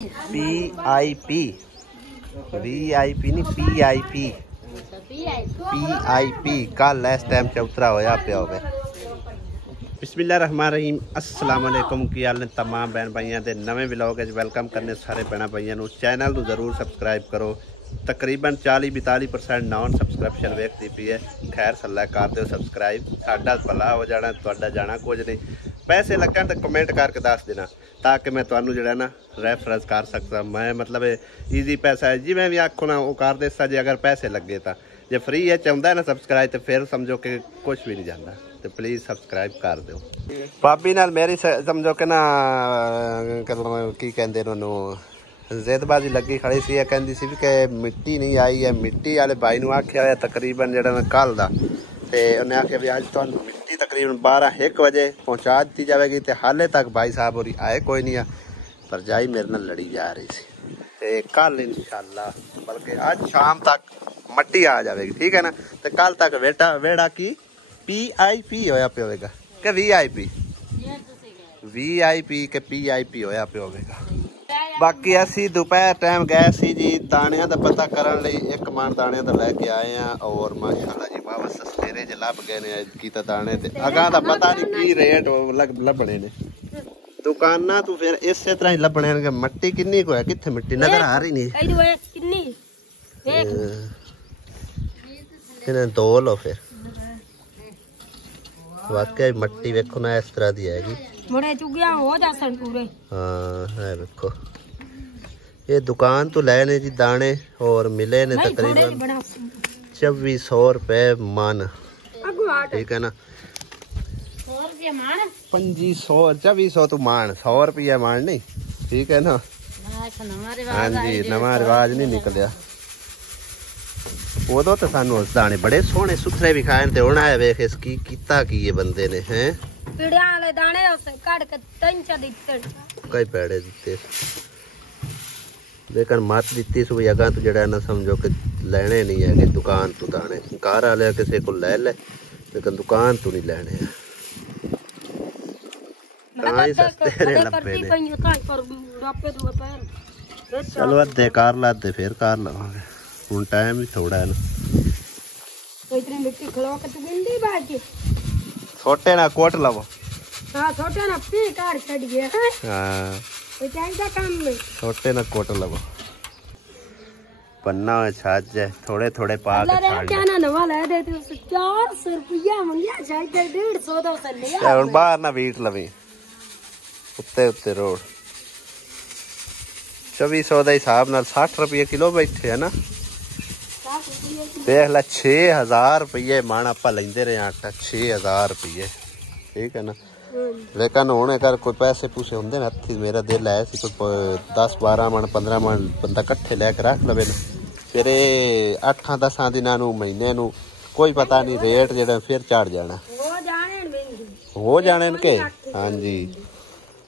PIP VIP नहीं PIP कल इस टाइम चौतरा होया पिया होवे। बिस्मिल्लाहिर्रहमानिर्रहीम अस्सलाम वालेकुम की हाल ने तमाम बहन भाइयों के नवे व्लॉग वेलकम करने सारे भैन भाइयों चैनल को जरूर सबसक्राइब करो। तकरीबन 40-42% नॉन सबसक्रिप्शन वेखती पी है। खैर सल्ला कर दो सबसक्राइब, साडा भला हो जाना, तुहाडा जाना कुछ नहीं। पैसे लगन तो कमेंट करके दस देना ताकि मैं तुहानू जो ना रेफरेंस कर सकता। मैं मतलब ईजी पैसा है जिमें भी आखो ना वो कर दे जे अगर पैसे लगे तो जे फ्री है चाहता है ना सबसक्राइब तो फिर समझो कि कुछ भी नहीं जाता। तो प्लीज़ सबसक्राइब कर दो। भाभी नाल मेरी समझो कि ना की कहते उन्होंने जिदबाजी लगी खड़ी सी, कहती सी कि मिट्टी नहीं आई है। मिट्टी वाले भाई नूं आख्या होया तकरीबन जो कल का, तो उन्हें आख्या भी अज तुहानू मिट्टी तकरीबन 12-1 बजे पहुँचा दी जाएगी। तो हाले तक भाई साहब होरी आए कोई नहीं आ। भरजाई मेरे नाल लड़ी जा रही सी। तो कल इंशाल्लाह बल्कि आज शाम तक मट्टी आ जाएगी, ठीक है ना। तो कल तक वेड़ा की PIP होया पे होगा कि VIP के PIP होया पे होगा। बाकी असी दोपहर टाइम गए सी जी दाणिया का पता करने लिए, 1 मन दाणिया का लैके आए हैं और माशाल्लाह जी वाह सस्तेरे ज लभ गए ने की दाणे। अगां दा पता नहीं की रेट लभने ने दुकाना तो फिर इस तरह ही लभने ने। मट्टी किन्नी को है, कित्थे मिट्टी नजर आ रही नहीं। इन्हें दो लो फिर वाकई मट्टी वेखो ना इस तरह की हैगी। हाँ है वेखो ये दुकान तो लेने जी दाने और मिले ने तकरीबन 2400 रुपए मन, ठीक है ना। 2400 तो मान 100 रुपया मान नहीं, ठीक है ना। हाँ जी नवा रिवाज नहीं निकलिया। उदो तो सानू दाने बड़े सोहने सुथरे भी खाए थे। हुण आए वेख इस की कीता की ये बंदे ने हैं कई पैड़े दिते लेकिन मत दी सुबह अगर तो जड़ा ना समझो कि लेने नहीं है कि दुकान तो दाने घर वाले किसी को ले ले लेकिन दुकान तो नहीं लेने हैं। चलो अद्धे कार लाते फिर कार लवांगे, हुण टाइम भी थोड़ा है ना। छोटे ना कोट लवो, छोटे ना कोट लवो पन्ना छाज है थोड़े थोड़े पा के बाहर ना बीट लवी उत्ते उत्ते रोड। 2400 का हिसाब नाल 60 रुपये किलो बैठे है ना। देख ला 6000 रुपये मन आप लेंदे रहे आटा 6000 रुपये, ठीक है ना। लेकिन हूँ अगर कोई पैसे पूसे होंगे ना हथी मेरा दिल है कोई 10-12 मन 15 मन बंदा कट्ठे लैके रख लवे ना फिर 8-10 दिनों महीने नू कोई पता नहीं रेट जो फिर चढ़ जाना हो जाने के। हाँ जी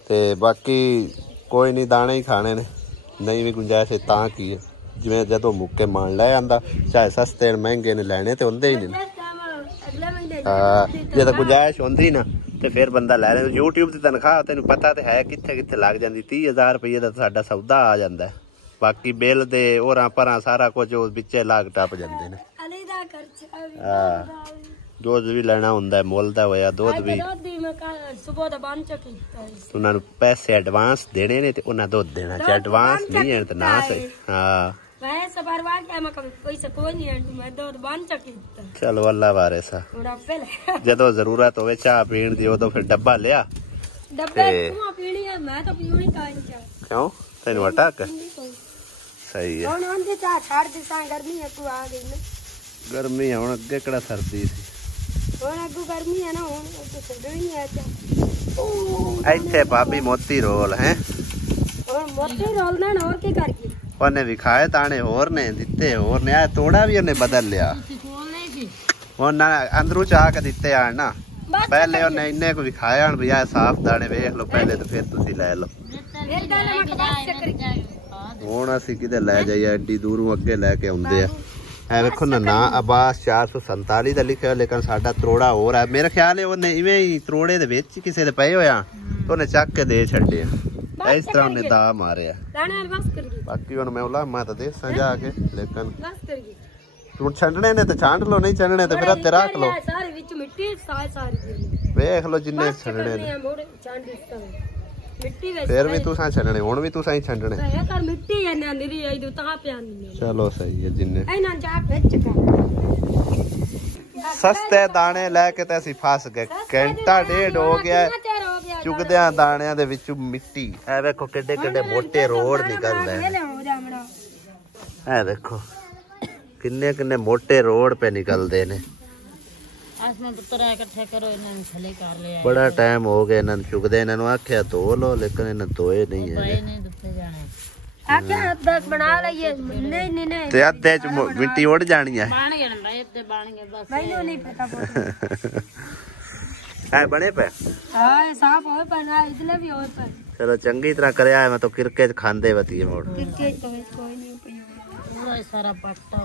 ते बाकी कोई नहीं दाने ही खाने ने, नहीं भी गुंजाइश ता की है जिमें जो मुक्के मान लै आंदा चाहे सस्ते महंगे ने लैने तो होंगे ही नहीं। जो गुंजाइश होंगी ना तो फिर बंदा लै ले। यूट्यूब की तनख्वाह तेन पता तो है कित्थे कित्थे लग जाती 30,000 रुपये का साडा सौदा आ जाता है। बाकी बिल दे होरां परां सारा कुछ बिच्चे लाग टप जाते हैं। दुध भी लेना होंगे मुल का होया दुध भी उन्होंने पैसे एडवांस देने ने तो उन्हें दुध देना चाहे एडवांस नहीं है तो ना सही। हाँ चलो अल्लाह बारे सा जो जरूरत हो चाह पीण दी उदो फिर डब्बा लिया क्यों तेन अटक सही है। गर्मी हूँ अगे कड़ा सर्दी इत्थे भाभी मोती रोल है उन्हें भी खाए ताने होर ने दिते होर ने तोड़ा भी उन्हें बदल लिया अंदरू चाह के दिते आन ना पहले उन्हें इन्ने को भी खाया भी आए साफ दाने वेख लो पहले तो फिर तुसी लै लो। हुण असीं किते लै जाइए एड्डी दूरों अगे लैके आउंदे आ वेखो ना आवास 447 का लिखा लेकिन साडा त्रोड़ा होर है। मेरा ख्याल है उन्हें इवें ही त्रोड़े दे विच किसी दे पए होया तो उन्हें चक के दे छड्डे इस तरह ने दा मारिया बस कर गई बाकी हुन मैं उला मैं तो देसां जाके लेकिन बस कर गई हुन छंडने ने तो छांड लो नहीं छंडने तो फिर ते रख लो सारे विच मिट्टी सारी देख लो जिन्ने छंडने ने मिट्टी फिर भी तुसां छंडने हुन भी तुसां ही छंडने कर मिट्टी है ना निरी आई तो ता प्यानी चलो सही है जिन्ने एना जा बेच कर सस्ते दाने लेके ते ਅਸੀਂ फस गए घंटा डेढ़ हो गया चुगदियां दाणियां दे विचों मिट्टी ए देखो किड्डे किड्डे मोटे रोड निकल रहे हैं ए देखो किन्ने किन्ने मोटे रोड पे निकलदे ने बड़ा टाइम हो गया इन्हां चुगदे इन्हां आख्या धो लो लेकिन इन्हां धोए नहीं है आख्या 10 बना लइए नहीं ते अद्धे च मिट्टी उड़ जानी है भाई नहीं पता है बने पे हां साफ हो बना इसलिए भी और पर चलो चंगी तरह करया है मैं तो क्रिकेट खांदे वती मोड़ क्रिकेट तो कोई नहीं पूरा सारा पट्टा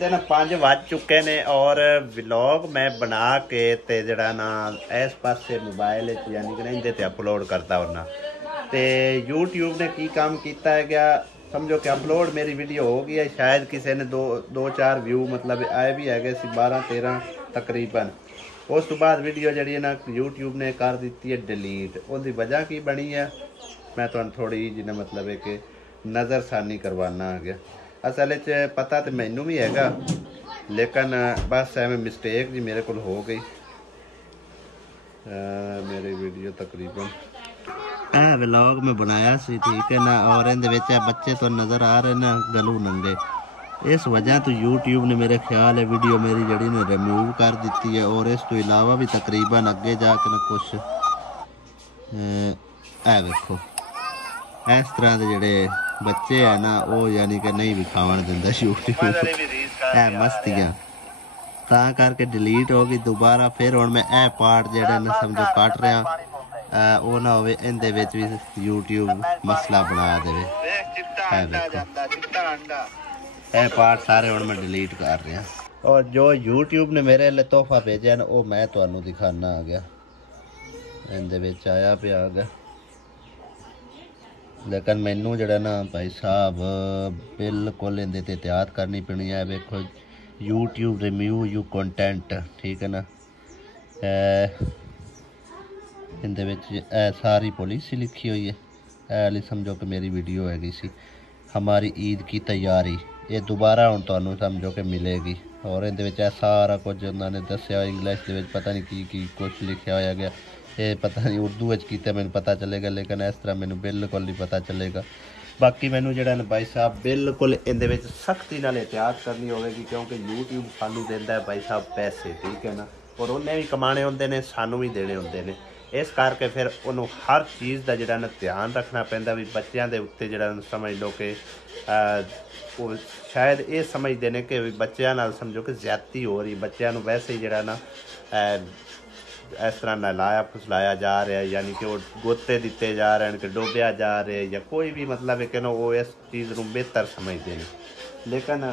दिन 5 बज चुके ने और व्लॉग मैं बना के ते जड़ा ना इस पासे मोबाइल यानी कि इहदे ते अपलोड करता हुन्ना ते YouTube ने की काम किया है क्या समझो कि अपलोड मेरी वीडियो हो गई है शायद किसी ने दो चार व्यू मतलब आए भी है 12-13 तकरीबन उस तो बाद वीडियो जी ना YouTube ने कर दी है डिलीट उसकी वजह की बनी है मैं तो थोड़ी जिन्हें मतलब है कि नज़रसानी करवाना आ गया असल पता तो मैनू भी हैगा लेकिन बस एवं मिस्टेक जी मेरे को हो गई मेरी वीडियो तकरीबन व्लॉग में बनाया सी ठीक है ना और इन बच्चे तो नज़र आ रहे ना गलू नंगे इस वजह तो YouTube ने मेरे ख्याल है वीडियो मेरी जड़ी ने रिमूव कर दी है और इस तो इलावा भी तकरीबन अगे जाके ना कुछ देखो इस तरह के जड़े बच्चे है ना वो यानी कि नहीं विखावन दिंदा YouTube है मस्तियां ता करके डिलीट हो गई दोबारा फिर हुण मैं ए पार्ट जेड़े ना समझो कट रहा ਉਹ ਨਾ ਹੋਵੇ ਇਹਦੇ ਵਿੱਚ ਵੀ YouTube ਮਸਲਾ ਬਣਾ ਦੇਵੇ ਇਹ ਪਾਰਟ ਸਾਰੇ ਹੁਣ ਮੈਂ ਡਿਲੀਟ ਕਰ ਰਿਹਾ और जो YouTube ने मेरे लिए तोहफा भेजा ना वो मैं ਤੁਹਾਨੂੰ ਦਿਖਾਣਾ ਆ ਗਿਆ ਇਹਦੇ ਵਿੱਚ ਆਇਆ ਪਿਆ ਹੈਗਾ लेकिन मैनू जड़ा ना भाई साहब बिल्कुल इहदे ते एहतियात करनी पैनी है वेखो YouTube रिव्यू यू कंटेंट ठीक है ना इहदे विच सारी पॉलिसी लिखी हुई है वाली समझो कि मेरी वीडियो हैगी सी हमारी ईद की तैयारी ये दोबारा हुण तुहानू समझो कि मिलेगी और इहदे विच सारा कुछ उन्होंने दस्या इंग्लिश दे विच पता नहीं की कुछ लिखा होया गया ये पता नहीं उर्दू विच कीता मैनू पता चलेगा लेकिन इस तरह मैनू बिल्कुल नहीं पता चलेगा बाकी मैनू जिहड़ा ना भाई साहब बिल्कुल इहदे विच सख्ती नाल एहतियात करनी होगी क्योंकि YouTube सानू देंदा है भाई साहब पैसे ठीक है ना और उन्हें भी कमाने होंदे ने सानू भी देने होंदे ने इस करके फिर उन्होंने हर चीज़ का जिहड़ा ना ध्यान रखना पैंदा भी बच्चों के उत्ते जिहड़ा समझ लो कि वो शायद ये समझते हैं कि बच्चों नाल समझो कि ज्यादती हो रही बच्चों वैसे ही जिहड़ा ना इस तरह नहलाया फुसलाया जा रहा है यानी कि वो गोते दिते जा रहे हैं कि डोबिया जा रहे हैं या कोई भी मतलब है कि ना वो इस चीज़ को बेहतर समझते हैं लेकिन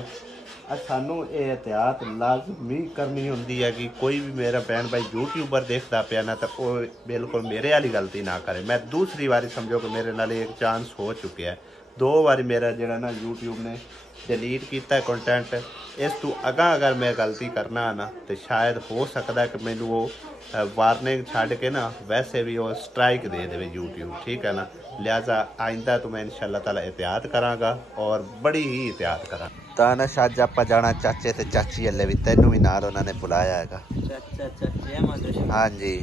सानू ये एहतियात लाजमी करनी होंदी है कि कोई भी मेरा बहन भाई यूट्यूबर देखता पिया ना तो वो बिल्कुल मेरे वाली गलती ना करे मैं दूसरी बारी समझो कि मेरे नाल एक चांस हो चुका है 2 बारी मेरा जिहड़ा ना यूट्यूब ने डिलीट किया कंटेंट इस तू अगां अगर मैं गलती करना ना तो शायद हो सकता है कि मैनू वो वार्निंग छड़ के ना वैसे भी वो स्ट्राइक दे दे यूट्यूब ठीक है ना लिहाजा आइंदा तो मैं इंशाअल्लाह ताला एहतियात करांगा और बड़ी ही एहतियात करा ताना शाज आप जाना चाचे ते चाची हले भी तेनू भी नाल उन्होंने बुलाया है हाँ जी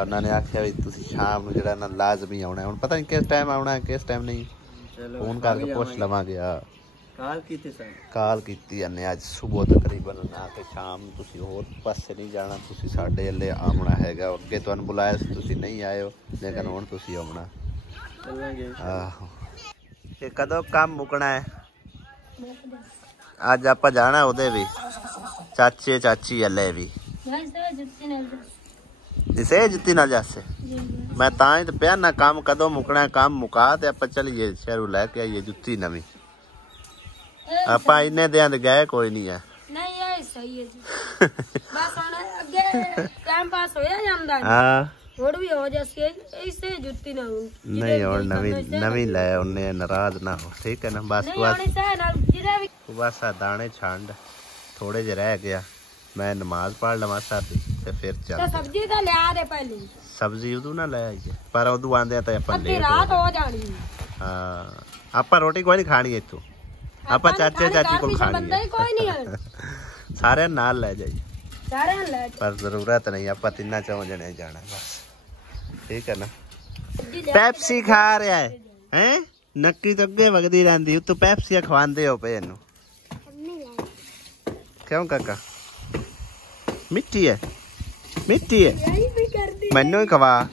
उन्होंने आख्या भी तुसीं शाम नूं जिहड़ा ना लाजमी आउणा हुण पता नहीं किस टाइम आउणा है किस टाइम नहीं फोन करके पुछ लवांगे काल की अज सुबह तकरीबन ना कि शाम तुसी होर पासे नहीं जाना तुसी साडे हले आउणा हैगा अगे तुहानूं बुलाया सी तुसी नहीं आए हो लेकिन हुण तुसी आउणा आहो ते कदों काम मुकना है अज आप जाना उहदे भी चाचे चाची हले भी इसे जुत्ती नाल जासे मैं तां ही तो पिया ना काम कदों मुकना है काम मुका ते आप चलीए शहरों लैके आइए जुत्ती नवीं ਆਪਾਂ ਇੰਨੇ ਦਿਆਂ ਦੇ ਗਏ ਕੋਈ ਨਹੀਂ ਹੈ ਨਹੀਂ ਇਹ ਸਹੀ ਹੈ ਜੀ ਬਸ ਹੁਣ ਅੱਗੇ ਟਾਈਮ ਪਾਸ ਹੋਇਆ ਜਾਂਦਾ ਹੈ ਹਾਂ ਹੋਰ ਵੀ ਹੋ ਜਾਸੀ ਇਸੇ ਜੁੱਤੀ ਨਾ ਨਹੀਂ ਹੁਣ ਨਵੀਂ ਲੈ ਉਹਨੇ ਨਾਰਾਜ਼ ਨਾ ਹੋ ਠੀਕ ਹੈ ਨਾ ਬਸ ਬਸ ਆ ਦਾਣੇ ਛੰਡ ਥੋੜੇ ਜਿਹੇ ਰਹਿ ਗਿਆ ਮੈਂ ਨਮਾਜ਼ ਪੜ੍ਹ ਲਵਾਂ ਸਾਡੀ ਤੇ ਫਿਰ ਚੱਲ ਸਬਜ਼ੀ ਤਾਂ ਲਿਆ ਦੇ ਪਹਿਲੇ ਸਬਜ਼ੀ ਉਦੋਂ ਨਾ ਲੈ ਆਈਏ ਪਰ ਉਦੋਂ ਆਂਦੇ ਤਾਂ ਆਪਾਂ ਅੱਧੀ ਰਾਤ ਹੋ ਜਾਣੀ ਹਾਂ ਆਪਾਂ ਰੋਟੀ ਕੋਈ ਨਹੀਂ ਖਾਣੀ ਇੱਥੋਂ ਆਪਾਂ ਚਾਚੇ ਚਾਚੀ ਕੋਲ ਖਾਣੀ ਹੈ ਕੋਈ ਨਹੀਂ ਸਾਰਿਆਂ ਨਾਲ ਲੈ ਜਾਈਏ ਸਾਰਿਆਂ ਲੈ ਪਰ ਜ਼ਰੂਰਤ ਨਹੀਂ ਆਪਾਂ ਤਿੰਨਾਂ ਚੋਂ ਜਣੇ ਜਾਣਾ ਬਸ ਠੀਕ ਹੈ ਨਾ ਪੈਪਸੀ ਖਾ ਰਿਹਾ ਹੈ ਨੱਕੀ ਤੋਂ ਅੱਗੇ ਵਗਦੀ ਰਹਿੰਦੀ ਉਤੋਂ ਪੈਪਸੀਆਂ ਖਵਾਉਂਦੇ ਹੋ ਪਏ ਇਹਨੂੰ ਕਿਉਂ ਕਾਕਾ ਮਿੱਟੀ ਹੈ ਮੈਨੂੰ ਹੀ ਖਵਾ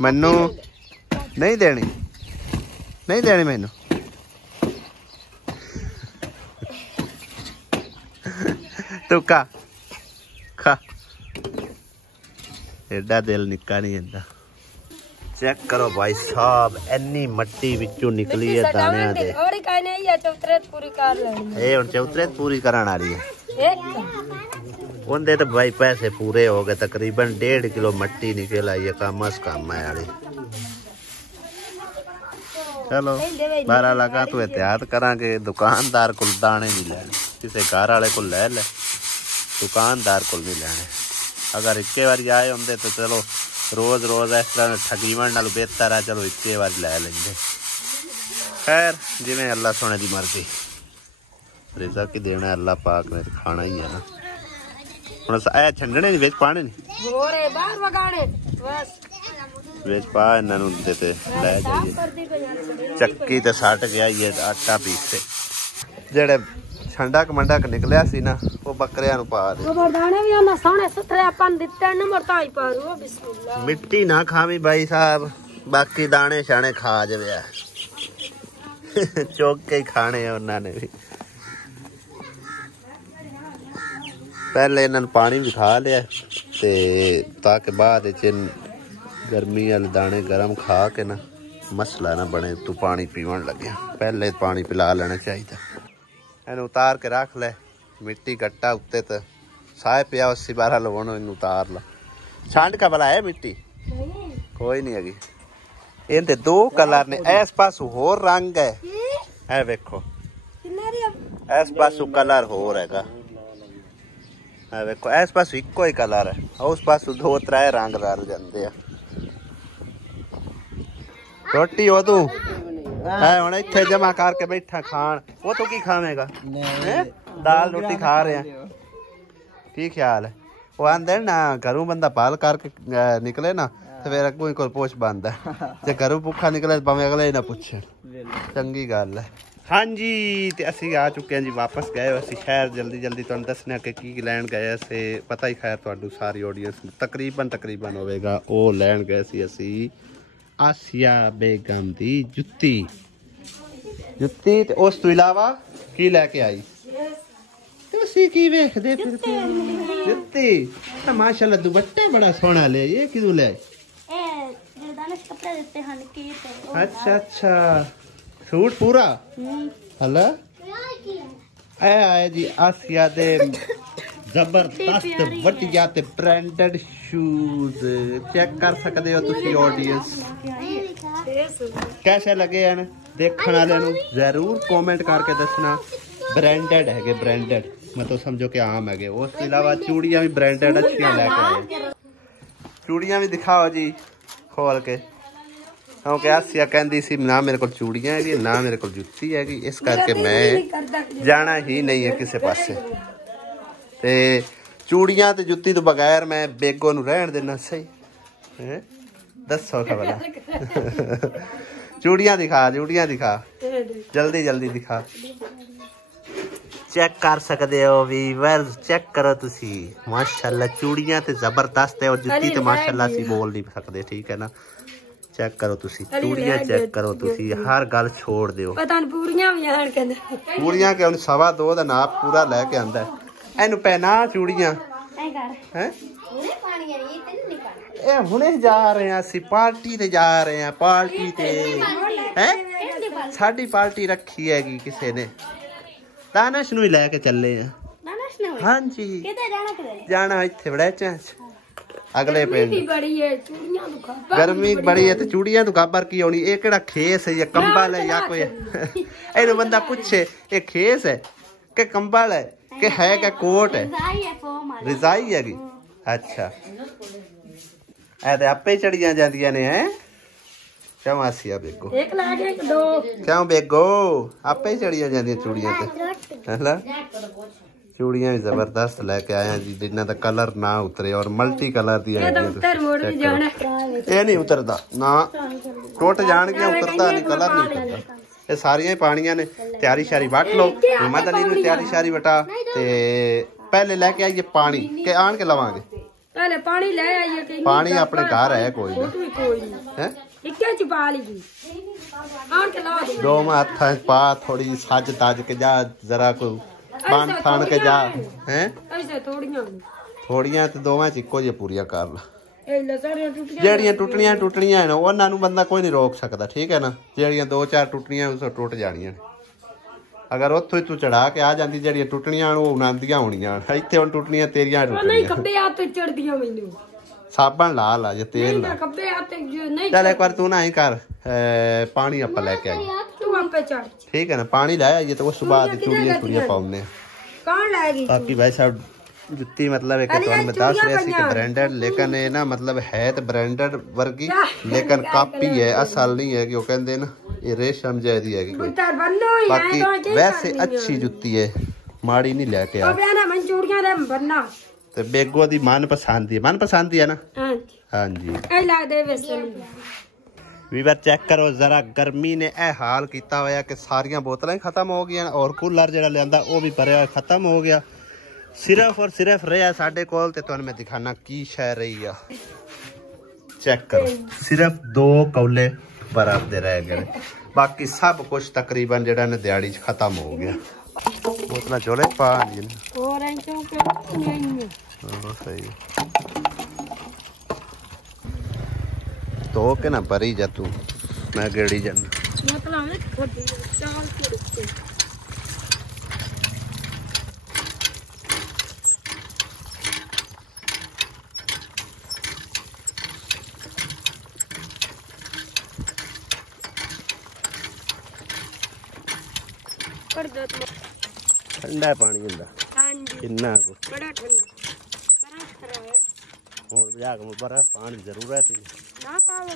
ਮੈਨੂੰ ਨਹੀਂ ਦੇਣੀ ਮੈਨੂੰ ਤੂੰ ਖਾ एडा दिल निक्का नहीं है चेक करो भाई साहब इन्नी मट्टी विचों निकली है दाने दे थोड़ी काई नहीं है चौतरेत पूरी कर लेनी ए हुन चौतरेत पूरी कराने वाली है ओंदे तो भाई पैसे पूरे हो गए तकरीबन 1.5 किलो मट्टी निकल आई है कम से कम है वाली चलो बारा लगा तो एहतियात करांगे दुकानदार को दाने नहीं लेने किसी घर वाले को ले ले दुकानदार को नहीं लेने अगर इक्के बार आए होंगे तो चलो रोज इस तरह ठगीवन नाल बेहतर है चलो इक्के बार लै लेंगे खैर जिवें अल्लाह सोने की मर्जी रिज़्क़ ही देना अल्लाह पाक ने खाना ही है ना हुण ए छंडने नहीं विच पाने नहीं होरे बाहर वगाड़े बस विच पा इन्हां नूं ते लै जाइए चक्की ते सट गया ये आटा पीसे जेड़े ठंडा कमंडा निकलिया सी ना वो बकरियां नु पा दे दाने भी ना सोने सुथरे अपन दित्ते न मरताई पारू बिस्मिल्लाह मिट्टी ना खावी भाई साहब बाकी दाने शाने खा जवे चौक के खाने उन्होंने भी पहले इन्होंने पानी भी खा लिया ते ताकि बाद गर्मी वाले दाने गर्म खा के ना मसला ना बने तू पानी पीवन लगे पहले पानी पिला लेना चाहिए ਇਹਨੂੰ ਉਤਾਰ ਕੇ ਰੱਖ ਲੈ ਮਿੱਟੀ ਗੱਟਾ ਉੱਤੇ ਤੇ ਸਾਹ ਪਿਆ ਉਸੇ ਬਾਰਾ ਲਵਾਉਣੋਂ ਇਹਨੂੰ ਉਤਾਰ ਲਾ ਛਾਂਡ ਕਾ ਬਲਾ ਹੈ ਮਿੱਟੀ ਕੋਈ ਨਹੀਂ ਹੈਗੀ ਇਹਦੇ ਦੋ ਕਲਰ ਨੇ ਇਸ ਪਾਸੋਂ ਹੋਰ ਰੰਗ ਹੈ ਇਹ ਵੇਖੋ ਇਸ ਪਾਸੋਂ ਕਲਰ ਹੋਰ ਹੈਗਾ ਇਹ ਵੇਖੋ ਇਸ ਪਾਸੋਂ ਇੱਕੋ ਹੀ ਕਲਰ ਹੈ ਉਸ ਪਾਸੋਂ ਦੋ ਤਰੇ ਰੰਗ ਰਲ ਜਾਂਦੇ ਆ ਰੋਟੀ ਉਹ ਤੂੰ है हुण इत्थे जमा करके बैठा खान वो तो की खावेगा दाल रोटी खा रहे हैं की ख्याल है वो आंदे ना घरों बंदा पाल करके निकले ना तो फिर अगों कोल पोछ बनदा जे घरों भुखा निकले भावें अगले ही ना पूछे चंगी गल है हाँ जी ते असीं आ चुके हैं जी वापस गए असीं शहर जल्दी तुहानूं दसने कि लैन गए असीं पता ही खैर तुहानूं सारी ऑडियंस तकरीबन होवेगा वो लैन गए सी असीं आसिया बेगम दी जुत्ती ते उस तो इलावा की लैके आई तुसी की वेखदे फिरदे जुत्ती माशाल्लाह दुपट्टा बड़ा सोहना ले ये किदू ले कपड़े देते हन की अच्छा सूट पूरा हला ए आए जी आसिया दे जबरदस्त वटिया ते ब्रांडेड शूज चेक कर सकते हो तुसी ऑडियंस कैसे लगे हैं देखने वाले जरूर कमेंट करके दसना ब्रांडेड है ब्रांडेड मतलब समझो कि आम है उसके अलावा चूड़ियां भी ब्रांडेड अच्छी लैके आए चूड़ियां भी दिखाओ जी खोल के क्योंकि आसिया कहती सी ना मेरे को चूड़ियां है ना मेरे को जुत्ती है इस करके मैं जाना ही नहीं है किसी पासे ते चूड़ियां ते जुत्ती तो बगैर मैं बेगो नूं रहन देना सही दसो खबर चूड़ियां दिखा जल्दी दिखा चेक कर सकते हो वीवर्स चेक करो तुसी माशाल्लाह चूड़ियां ते जबरदस्त है और जुत्ती ते माशाल्लाह सी बोल नहीं सकते ठीक है ना चेक करो तुसी चूड़ियां चेक करो तुसी हर गल छोड़ दियो पता नहीं पूरियां भी आण कहंदे पूरियां के हुन 2.5 दा नाप पूरा लेके आंदा एनु पहना चूड़ियां हैं ए हुणे जा रहे हैं ਅਸੀਂ पार्टी ते जा रहे हैं पार्टी ते हैं साडी पार्टी रखी हैगी किसी ने दानिश ਨੂੰ ਹੀ ਲੈ ਕੇ ਚੱਲੇ ਆ दानिश ने हां जी किते जाना इत्थे बड़ेचां अगले पिंड गर्मी बड़ी है तो चूड़ियां तो गाबर की होनी ये केड़ा खेस है या कंबल है या कोई एनु बंदा पूछे ये खेस है के कंबल है के है क्या कोट है रजाई है अच्छा ऐ ते आपे चढ़ियां जांदियां ने हैं क्यों आसिया बेगो एक लाख एक दो क्यों बेगो आपे चढ़ियां जांदियां चूड़ियां ते हैला चूड़ियां जबरदस्त लेके आया जी जिन्ना दा कलर ना उतरे और मल्टी कलर दी है ये नहीं उतरदा ना टूट जान गया उतरदा नहीं कलर नहीं उतरदा ये सारियां पानियां ने तैयारी शारी वट लो मद अली नु तैयारी शारी वटा ते पहले लेके आइए पानी के आन के लवांगे पहले पानी ले आइए के पानी अपने घर है कोई नहीं हैं इक्के च पा ली आन के लवा दे दो हाथ पा थोड़ी सज ताज के जा जरा को पान खान के जा हैं ऐसे थोड़ियां ते दोवां च इक्को जे पूरियां कर ला ਜਿਹੜੀਆਂ ਟੁੱਟਣੀਆਂ ਨੇ ਉਹਨਾਂ ਨੂੰ ਬੰਦਾ ਕੋਈ ਨਹੀਂ ਰੋਕ ਸਕਦਾ ਠੀਕ ਹੈ ਨਾ ਜਿਹੜੀਆਂ 2-4 ਟੁੱਟਣੀਆਂ ਉਸ ਟੁੱਟ ਜਾਣੀਆਂ ਅਗਰ ਉੱਥੋਂ ਹੀ ਤੂੰ ਚੜਾ ਕੇ ਆ ਜਾਂਦੀ ਜਿਹੜੀਆਂ ਟੁੱਟਣੀਆਂ ਉਹ ਉਨਾਂਦੀਆਂ ਹੋਣੀਆਂ ਇੱਥੇ ਹੁਣ ਟੁੱਟਣੀਆਂ ਤੇਰੀਆਂ ਨਹੀਂ ਖੱਬੇ ਹੱਥ ਤੇ ਚੜਦੀਆਂ ਮੈਨੂੰ ਸਾਬਣ ਲਾ ਲਾ ਜੇ ਤੇਲ ਲਾ ਖੱਬੇ ਹੱਥ ਨਹੀਂ ਚੱਲ ਇੱਕ ਵਾਰ ਤੂੰ ਨਾ ਹੀ ਕਰ ਪਾਣੀ ਆਪਾਂ ਲੈ ਕੇ ਆਈ ਤੂੰ ਆਪੇ ਚੜ ਠੀਕ ਹੈ ਨਾ ਪਾਣੀ ਲੈ ਆਈਏ ਤੇ ਉਸ ਤੋਂ ਬਾਅਦ ਚੂੜੀਆਂ ਪਾਉਣੇ ਕੌਣ ਲੈ ਗਈ ਬਾਕੀ ਭਾਈ ਸਾਹਿਬ जुत्ती मतलब एक तो मैं दस रहा सी कि ब्रांडेड लेकिन ये ना मतलब है तो ब्रांडेड वर्गी लेकिन कापी है असल नहीं है कि वो कहते ना ये रेशम जैसी है कोई बाकी वैसे अच्छी जुत्ती है माड़ी नहीं लेके आ ते बेगो दी मन पसंद है ना हाँ जी वीवर चेक करो जरा गर्मी ने ए हाल किया होया कि सारियां बोतलें खत्म हो गई और कूलर जो लिया वो भी भरिया खत्म हो गया सिर्फ और सिर्फ रहा साढ़े कोल ते तुहानू मैं दिखाना की शै रही है चेक करो सिर्फ 2 कौले बर्फ दे रह गए बाकी सब कुछ तकरीबन जेड़ा ने दिहाड़ी च खत्म हो गया बोतल चोले पा सही तो के ना भरी जा तू मैं गेड़ी जाना ठंडा पानी हुंदा किन्ना को बड़ा ठंडा बर्फ कराया हुन जाग में बर्फ पानी की जरूरत है ना पावे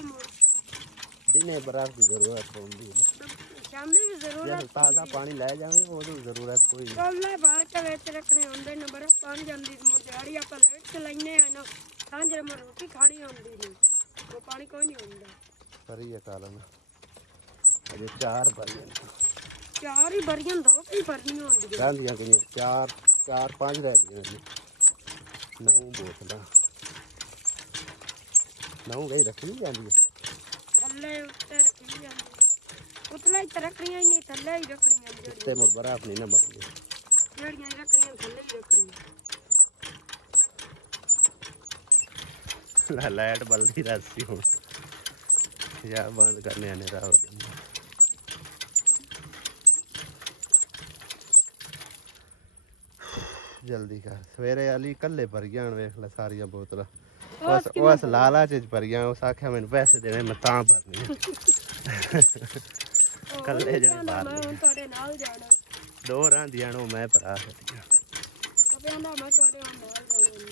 दिने बर्फ की जरूरत होंदी है शाम में भी जरूरत ताजा पानी ले जाएंगे वो तो जरूरत कोई नहीं कल्ले बाहर के वेच रखने होंदे ने बर्फ पानी जल्दी मोड़ियाड़ी आप लेट के लेने है ना सांझे में रोटी खानी होंदी नहीं वो पानी कोई नहीं होंदा सही है काला में अजे 4 भरियां 4 ही भरियां दो कई भरनियां होंदी रहंदियां कि 4-5 रह गई 9 बोतलां 9 गई रखनी जांदी थल्ले उत्ते रखनी जांदी उतला ही रखनियां ही नहीं थल्ले ही रखनियां उत्ते मोर बर्फ नहीं ना बनदी जड़ियां रखनियां थल्ले ही रखनियां लाइट बल्दी रहती हूं या बंद करने आने रहा हो जांदा जल्दी कर सवेरे अली कल्ले भर गया वेख ला सारिया बोतल उस लाला च भरिया उस आख्या मैंने पैसे देने मैं तां भरनी कल्ले जने बाहर तोड़े नाल जाना 2 रांदियां नो मैं भरा सटिया कपे आंदा मैं तोड़े नाल जाना ले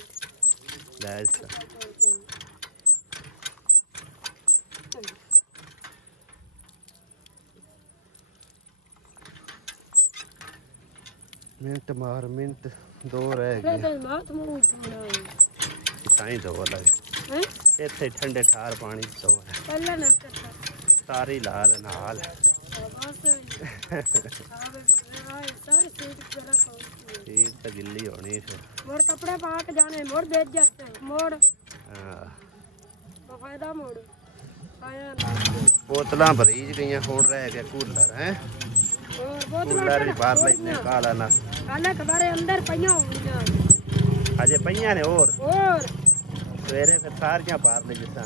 मिनट मार मिनट 2 रह गए साई दो लगे इतने ठंडे ठार पानी दो सारी लाल नाल सीट तो गिल्ली होनी मोड़ कपड़े पा के जाने मोड़ दे जाते मोड़ फायदा मोड़ बोतल भरीज गई हुण रह गया कूलर है कूलर भी बाहर लेने काला ना काला कबारे अंदर पईयां होंदियां अजे पईयां ने और सवेरे फिर सारियां बाहर ले जिसा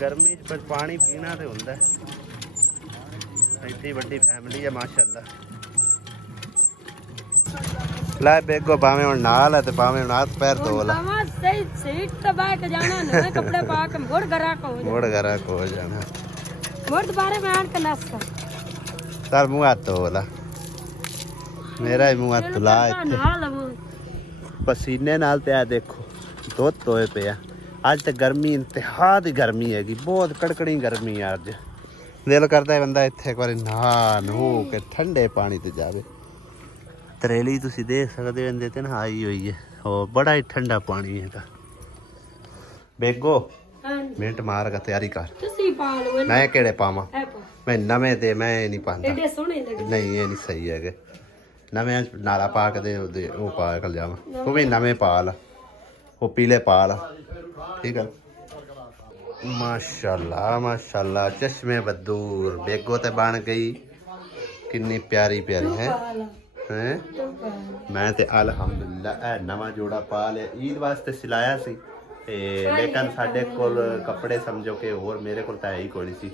गर्मी च पानी पीना ते हुंदा इतनी बड़ी फैमिली है माशाल्लाह ला बेगो भावे हुण नाल है ते भावे हुण हाथ पैर धो ला सही सीट दबा के जाना नवे कपड़े पा के मोड़ घरा को हो जाना मोड़ दोबारा में आन के नाश्ता तार मुंह हाथ धोला मेरा ही मुंह हाथ धुला पसीने नाल ते आ देखो दुध धोए पे अज ते गर्मी इंतहा दी गर्मी हैगी बहुत कड़कड़ी गर्मी है अज दिल करता है बंदा इत्थे एक बार नहा नहू के ठंडे पानी ते जावे तरेली तुसी देख सकते हो इंदे ते नहाई हुई है और बड़ा ही ठंडा पानी है बेगो मिनट मार का तैयारी कर तुसी पा लो मैं केड़े पावा मैं नवे दे मैं नहीं पांदा एडे सोहने लगे नहीं ये नहीं सही है नवे नाला पा के दे वो पा कल जावा तू भी नवे पा ला वो पीले पा ला ठीक है माशाल्लाह माशाल्लाह चश्मे बदूर बेगो ते बन गई कितनी प्यारी प्यारी है हैं मैं ते अल्हम्दुलिल्लाह नवा जोड़ा पा लिया ईद वास्ते सिलाया सी लेकिन साडे कोल कपड़े समझो कि और मेरे कोल तो है ही कोई सी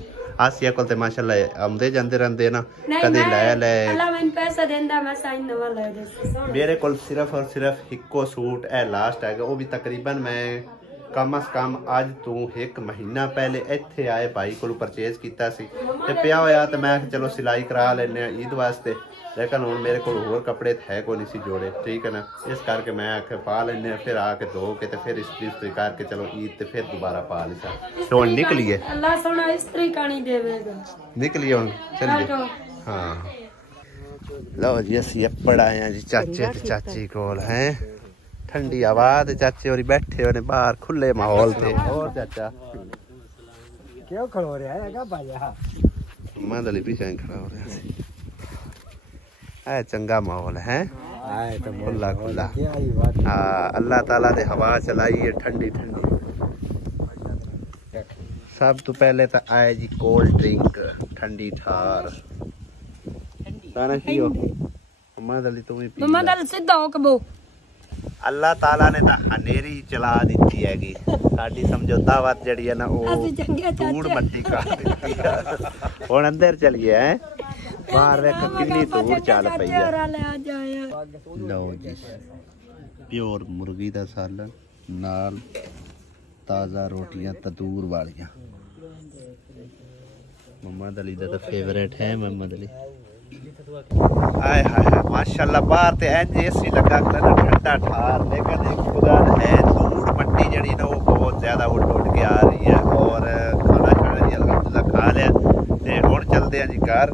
आसिया कोल ते माशाल्लाह आंदे जांदे रहंदे ना कदे ले अल्लाह मैंने पैसा देंदा मैं साइन नवा ले दे मेरे कोल सिर्फ और सिर्फ इको सूट है लास्ट है वो भी तकरीबन मैं कम अज कम अज तू एक महीना पहले इत्थे आए भाई को परचेज किया ते पिया होया ते मैं चलो सिलाई करा लेने ईद वास्ते लेकिन हुण मेरे को होर कपड़े है को नहीं सी जोड़े ठीक है ना इस करके मैं आखे पा लेने फिर आके धो के ते फिर इस्त्री करके चलो ईद ते फिर दोबारा पा लिसा तो हुण निकलिए अल्लाह सोना इस्त्री कानी देवेगा निकलिए हुण चलिए हाँ लो जी असी अप्पड़ आए हैं जी चाचे ते चाची कोल हैं ठंडी हवा ते चाचे होरी बैठे होने बाहर खुले माहौल थे और चाचा क्यों खड़ो रहा है का भाया मंदली पीछे खड़ा हो रहा है चंगा माहौल है तो खुला खुला हाँ अल्लाह ताला ने हवा चलाई है ठंडी ठंडी सब तो पहले तो आए जी कोल्ड ड्रिंक ठंडी ठार सारा की हो मंदली तुम ही पी मंदल सीधा हो कबो अल्लाह ताला ने तो हनेरी चला दी हैगी साडी समझो दावत जड़ी है ना वो धूड़ मट्टी काट दी हुण अंदर चलिए हैं बाहर वेख कितनी धूड़ चल पई है लो जी प्योर मुर्गी दा सालन नाल ताजा रोटियां तंदूर वालियां मोहम्मद अली दा फेवरेट है मोहम्मद अली हाय हाय माशाल्लाह बाहर ते इंज एसी लगा करना ठंडा ठार लेकिन एक खुदा है धूड़ मट्टी जड़ी ना वो बहुत ज्यादा उड़ उड़ के आ रही है और खाना खाना जी अल्हम्दुलिल्लाह खा लिया ते हुण चलदे हैं जी घर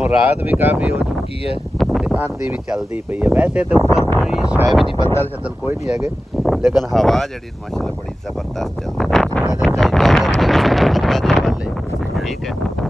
और रात भी काफी हो चुकी है ते आंधी भी चलदी पई है वैसे तो ऊपर कोई शायद भी नहीं बदल शदल कोई नहीं है लेकिन हवा जड़ी माशाल्लाह बड़ी जबरदस्त चल रही है ठीक है